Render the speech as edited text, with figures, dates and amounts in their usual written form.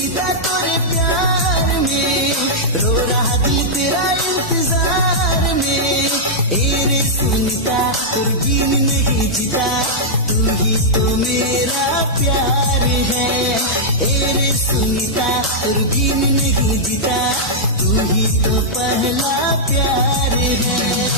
सुनीता तेरे प्यार में, रो रहा दिल तेरा इंतजार में। ए रे सुनीता तुरबीन नहीं जीता, तू ही तो मेरा प्यार है। ए रे सुनीता तुरबीन नहीं जीता, तू ही तो पहला प्यार है।